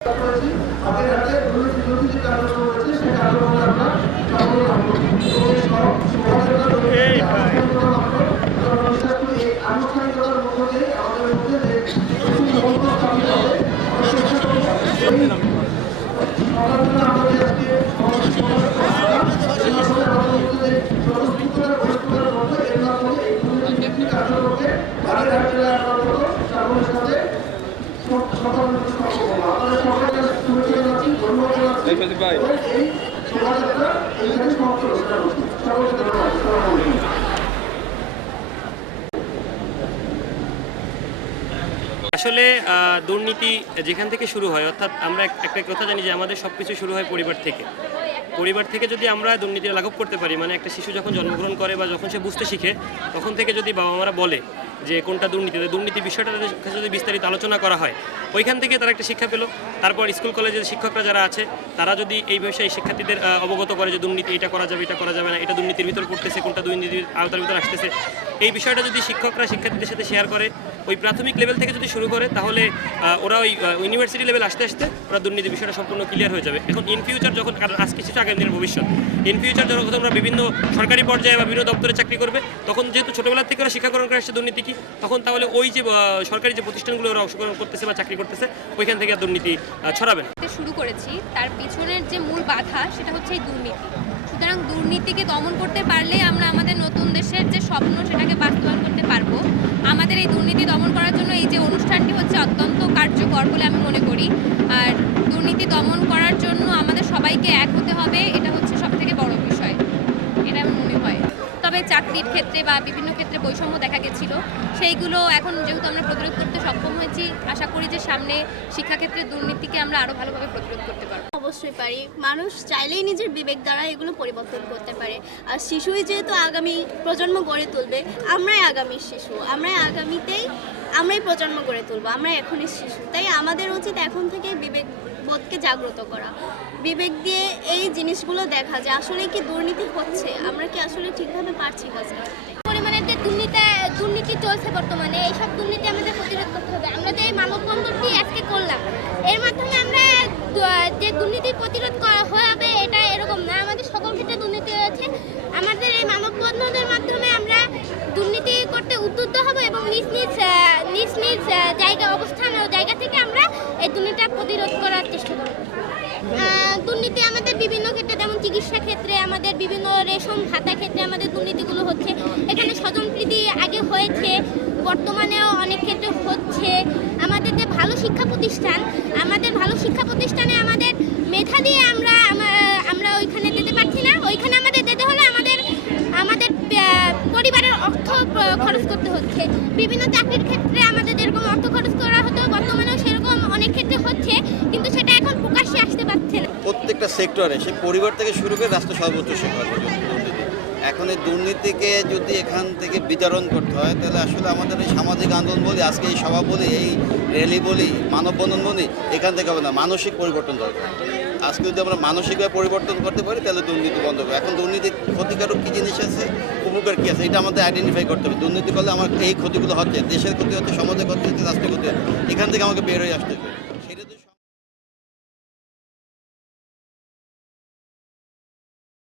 আমাদের আসলে দুর্নীতি যেখান থেকে শুরু হয়, অর্থাৎ আমরা একটা কথা জানি যে আমাদের সবকিছু শুরু হয় পরিবার থেকে। পরিবার থেকে যদি আমরা দুর্নীতির লাঘব করতে পারি মানে একটা শিশু যখন জন্মগ্রহণ করে বা যখন সে বুঝতে শিখে, তখন থেকে যদি বাবা মারা বলে যে কোনটা দুর্নীতি দুর্নীতি বিষয়টা তাদের কাছে যদি বিস্তারিত আলোচনা করা হয়, ওইখান থেকে তারা একটা শিক্ষা পেল। তারপর স্কুল, কলেজের শিক্ষকরা যারা আছে, তারা যদি এই বিষয়ে শিক্ষার্থীদের অবগত করে যে দুর্নীতি এটা করা যাবে, এটা করা যাবে না, এটা দুর্নীতির ভিতর পড়তেছে, কোনটা দুর্নীতির আওতার ভিতর আসতেছে, এই বিষয়টা যদি শিক্ষকরা, শিক্ষার্থীদের সাথে শেয়ার করে ওই প্রাথমিক লেভেল থেকে যদি শুরু করে, তাহলে ওরা ওই ইউনিভার্সিটি লেভেল আসতে আসতে ওরা দুর্নীতি বিষয়টা সম্পূর্ণ ক্লিয়ার হয়ে যাবে। এখন ইন ফিউচার যখন, কারণ আজ কিছু আগামী দিনের ভবিষ্যৎ ইন ফিউচার যখন ওরা বিভিন্ন সরকারি পর্যায়ে বা বিভিন্ন দপ্তরে চাকরি করবে, তখন যেহেতু ছোটবেলা থেকে ওরা শিক্ষা গ্রহণ করে আসছে দুর্নীতি কি, তখন তাহলে ওই যে সরকারি যে প্রতিষ্ঠানগুলো ওরা অংশগ্রহণ করতেছে বা চাকরি করতেছে, ওইখান থেকে আর দুর্নীতি ছড়াবে না। শুরু করেছি, তার পিছনের যে মূল বাধা, সেটা হচ্ছে এই দুর্নীতি। সুতরাং দুর্নীতিকে দমন করতে পারলে আমরা আমাদের নতুন দেশের যে স্বপ্ন, সেটাকে বাস্তবায়ন করতে আমাদের এই দুর্নীতি দমন করার জন্য এই যে অনুষ্ঠানটি হচ্ছে অত্যন্ত কার্যকর বলে আমি মনে করি। আর দুর্নীতি দমন করার জন্য আমাদের সবাইকে এক হতে হবে এটা হচ্ছে সব থেকে বড় বিষয় এটা আমার মনে হয় তবে চাকরির ক্ষেত্রে বা বিভিন্ন ক্ষেত্রে বৈষম্য দেখা গেছিল। সেইগুলো এখন যেহেতু আমরা প্রতিরোধ করতে সক্ষম হয়েছি, আশা করি যে সামনে শিক্ষাক্ষেত্রে দুর্নীতিকে আমরা আরও ভালোভাবে প্রতিরোধ করতে পারব। অবশ্যই পারি। মানুষ চাইলেই নিজের বিবেক দ্বারা এগুলো পরিবর্তন করতে পারে। আর শিশুই যেহেতু আগামী প্রজন্ম গড়ে তুলবে, আমরাই আগামী শিশু। আমরাই আগামীতেই আমরাই প্রজন্ম গড়ে তুলবো, আমরা এখনই শিশু। তাই আমাদের উচিত এখন থেকে বিবেক বোধকে জাগ্রত করা। বিবেক দিয়ে এই জিনিসগুলো দেখা যে আসলে কি দুর্নীতি হচ্ছে, আমরা কি আসলে ঠিকভাবে পারছি কাজটা পরিমাণে যে দুর্নীতি দুর্নীতি চলছে বর্তমানে, এইসব দুর্নীতি আমাদের প্রতিরোধ করতে হবে। আমরা যে এই মানববন্ধনটি আজকে করলাম। এর মাধ্যমে আমরা যে দুর্নীতি প্রতিরোধ করা হবে এটা এরকম না আমাদের সকল ক্ষেত্রে দুর্নীতি রয়েছে আমাদের এই মানববন্ধনের মাধ্যমে আমরা দুর্নীতি করতে উদ্বুদ্ধ হব এবং নিজ নিজ আহ, জায়গা, অবস্থান ও জায়গা থেকে আমরা এই দুর্নীতিটা প্রতিরোধ করার চেষ্টা করব। দুর্নীতি আমাদের বিভিন্ন ক্ষেত্রে, যেমন চিকিৎসা ক্ষেত্রে আমাদের বিভিন্ন রেশন ভাতা ক্ষেত্রে আমাদের দুর্নীতিগুলো হচ্ছে। এখানে স্বজনপ্রীতি আগে হয়েছে, বর্তমানেও অনেক ক্ষেত্রে হচ্ছে। আমাদের যে ভালো শিক্ষা প্রতিষ্ঠান, আমাদের ভালো শিক্ষা প্রতিষ্ঠানে আমাদের মেধা দিয়ে আমরা আমরা ওইখানে যেতে পারছি না। ওইখানে আমাদের যেতে হলে আমাদের আমাদের পরিবারের অর্থ খরচ করতে হচ্ছে। বিভিন্ন চাকরির ক্ষেত্রে সেক্টরে সে পরিবার থেকে শুরু করে রাষ্ট্র সর্বোচ্চ শিক্ষা পর্যন্ত এখন এই দুর্নীতিকে যদি এখান থেকে বিতরণ করতে হয়, তাহলে আসলে আমাদের এই সামাজিক আন্দোলন বলি, আজকে এই সভা বলি, এই র্যালি বলি, মানববন্ধন বলি, এখান থেকে হবে না, মানসিক পরিবর্তন দরকার। আজকে যদি আমরা মানসিকভাবে পরিবর্তন করতে পারি, তাহলে দুর্নীতি বন্ধ হবে। এখন দুর্নীতির ক্ষতিকারক কী জিনিস আছে? উপকার কী আছে? এটা আমাদের আইডেন্টিফাই করতে হবে। দুর্নীতি করলে আমার এই ক্ষতিগুলো হচ্ছে, দেশের ক্ষতি হচ্ছে, সমাজের ক্ষতি হচ্ছে, রাষ্ট্রের ক্ষতি হচ্ছে। এখান থেকে আমাকে বের হয়ে আসতে হবে।